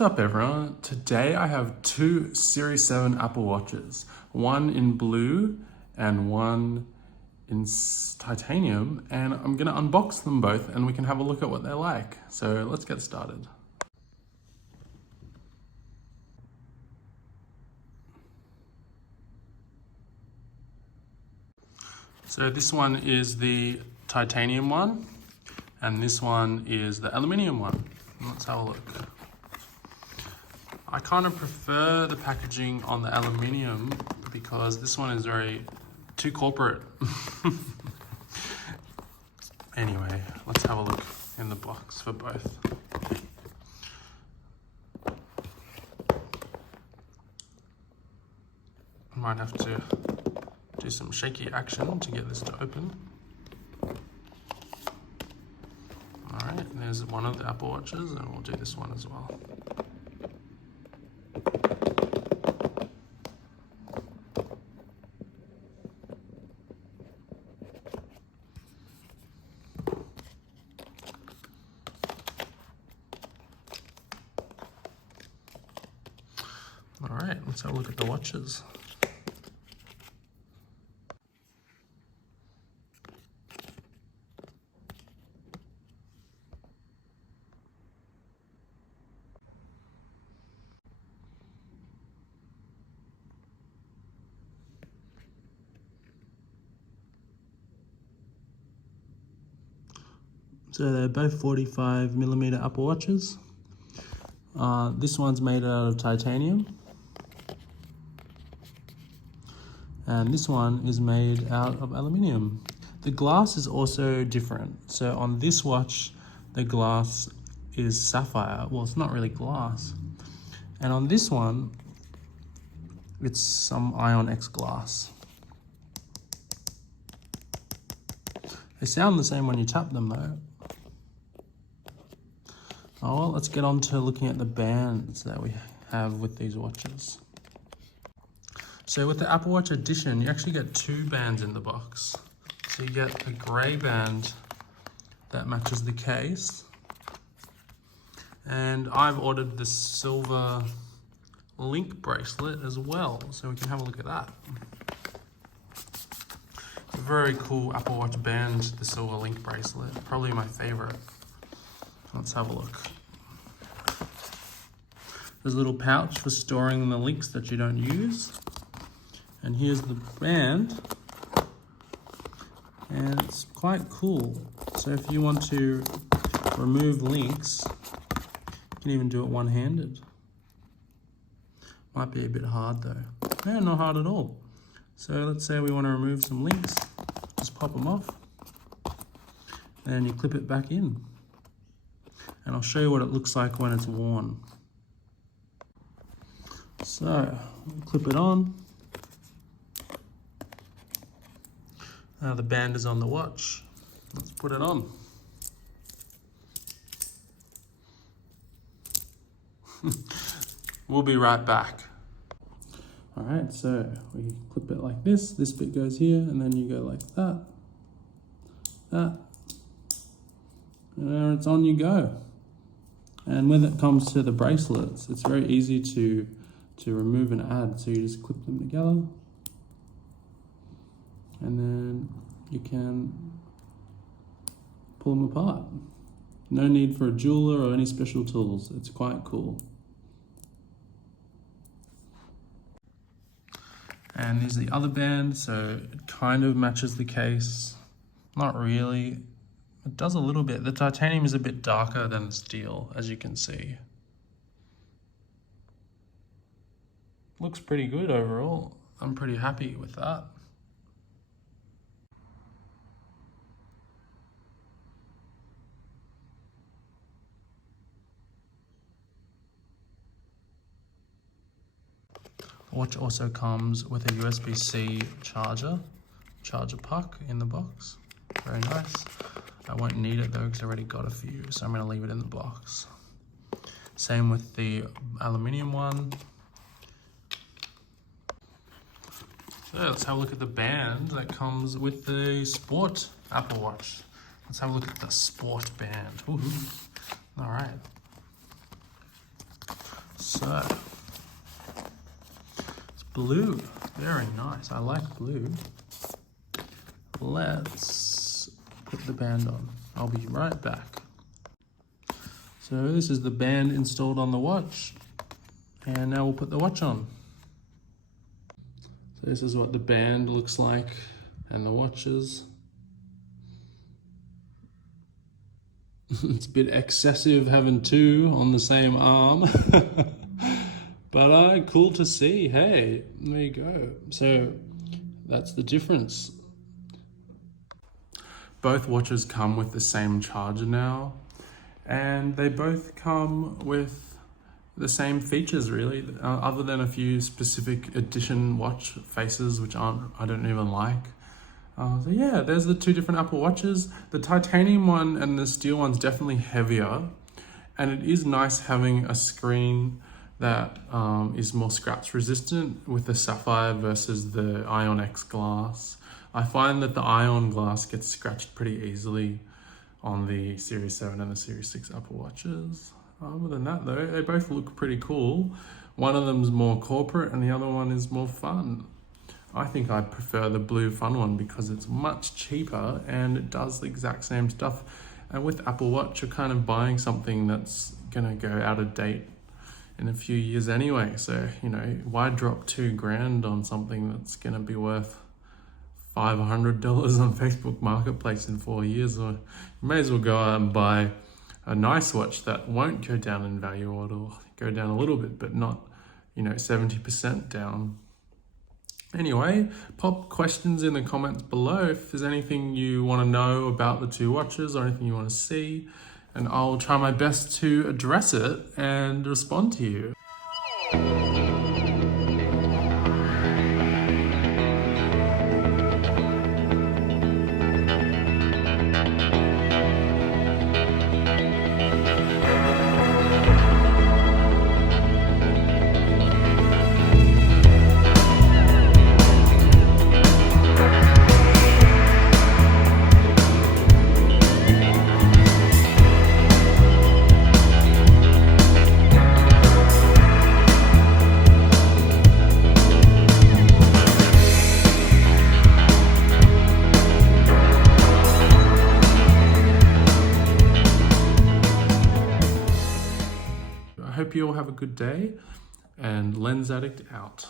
What's up everyone? Today I have two Series 7 Apple Watches, one in blue and one in titanium, and I'm gonna unbox them both and we can have a look at what they're like. So let's get started. So this one is the titanium one and this one is the aluminium one. Let's have a look. I kind of prefer the packaging on the aluminium because this one is too corporate. Anyway, let's have a look in the box for both. I might have to do some shaky action to get this to open. All right, there's one of the Apple Watches and we'll do this one as well. All right, let's have a look at the watches. So they're both 45mm Apple Watches. This one's made out of titanium. And this one is made out of aluminium. The glass is also different. So on this watch, the glass is sapphire. Well, it's not really glass. And on this one, it's some Ion X glass. They sound the same when you tap them though. Oh, well, let's get on to looking at the bands that we have with these watches. So with the Apple Watch Edition, you actually get two bands in the box. So you get a grey band that matches the case. And I've ordered the silver link bracelet as well, so we can have a look at that. It's a very cool Apple Watch band, the silver link bracelet, probably my favorite. Let's have a look. There's a little pouch for storing the links that you don't use. And here's the band. And it's quite cool. So if you want to remove links, you can even do it one-handed. Might be a bit hard though. No, not hard at all. So let's say we want to remove some links. Just pop them off. And you clip it back in. And I'll show you what it looks like when it's worn. So, clip it on. Now the band is on the watch. Let's put it on. We'll be right back. All right, so we clip it like this. This bit goes here, and then you go like that. That. And there it's on you go. And when it comes to the bracelets, it's very easy to remove and add. So you just clip them together. And then you can pull them apart. No need for a jeweler or any special tools. It's quite cool. And there's the other band, so it kind of matches the case. Not really. It does a little bit. The titanium is a bit darker than the steel, as you can see. Looks pretty good overall. I'm pretty happy with that. The watch also comes with a USB-C charger puck in the box. Very nice. I won't need it though because I already got a few, so I'm going to leave it in the box. Same with the aluminium one. So let's have a look at the band that comes with the Sport Apple Watch. Let's have a look at the Sport band. All right. So, it's blue, very nice. I like blue. Let's put the band on. I'll be right back. So this is the band installed on the watch, and now we'll put the watch on. So this is what the band looks like, and the watches. It's a bit excessive having two on the same arm, but cool to see. Hey, there you go. So that's the difference. Both watches come with the same charger now, and they both come with the same features really, other than a few specific edition watch faces which I don't even like. So yeah, there's the two different Apple Watches. The titanium one and the steel one's definitely heavier, and it is nice having a screen that is more scratch resistant with the sapphire versus the Ion X glass. I find that the Ion glass gets scratched pretty easily on the Series 7 and the Series 6 Apple Watches. Other than that though, they both look pretty cool. One of them's more corporate and the other one is more fun. I think I prefer the blue fun one because it's much cheaper and it does the exact same stuff. And with Apple Watch, you're kind of buying something that's gonna go out of date in a few years anyway. So, you know, why drop $2,000 on something that's gonna be worth $500 on Facebook Marketplace in 4 years? Or you may as well go out and buy a nice watch that won't go down in value, or it'll go down a little bit, but not, 70% down. Anyway, pop questions in the comments below if there's anything you want to know about the two watches or anything you want to see, and I'll try my best to address it and respond to you. I hope you all have a good day, and Lens Addict out.